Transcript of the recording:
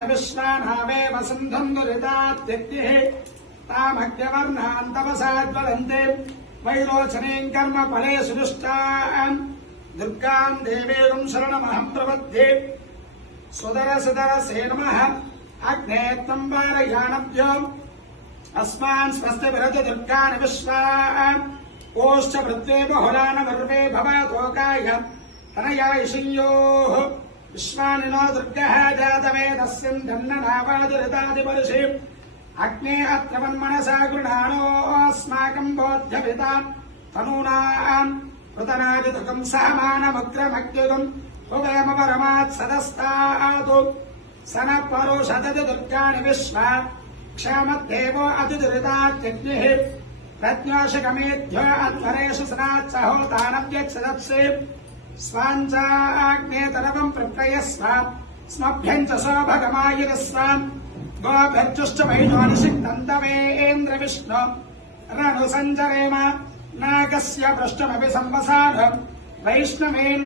विश्वानावे वसुन्धम् दुरितात्यक्तिः तामग्यवर्णान्तवसाज्वलन्ते वैरोचनीम् कर्म फले सुदुष्टाम् दुर्गाम् देवीम् शरणमहम् प्रपद्ये सुदरसुदरसे नमः अग्ने त्वम् वारयाणभ्यो अस्मान् स्वस्ति विरति दुर्गानि विश्वान् ओश्च पृथ्वे बहुलान वर्वे भवतोकाय तनया इषियोः विश्वानिनो दुर्गः जातवेदस्यम् जन्ननावादिरितादिपरुषि अग्ने अत्र वन्मनसा गृणानोऽस्माकम् बोध्यविताम् तनूनाम् पृतनादितुकम् सहमानमुग्रमग्युगम् हुवेम परमात् सदस्तातु स नः परुषदति दुर्गाणि विश्वा क्षमद्देवो अतिदुरितात्यग्निः प्रज्ञोषकमेध्यो अध्वरेषु सनात्सहोतानव्यक्षदप्सि स्वाञ्चाग्नेतरवम् प्रप्रयस्व स्मभ्यम् च सौभगमायुरस्वाम् गोभिर्जुश्च वैनोनिषिक्तन्तवेन्द्र विष्णु रनुसञ्चरेम नागस्य पृष्ठमपि संवसार वैष्णवेन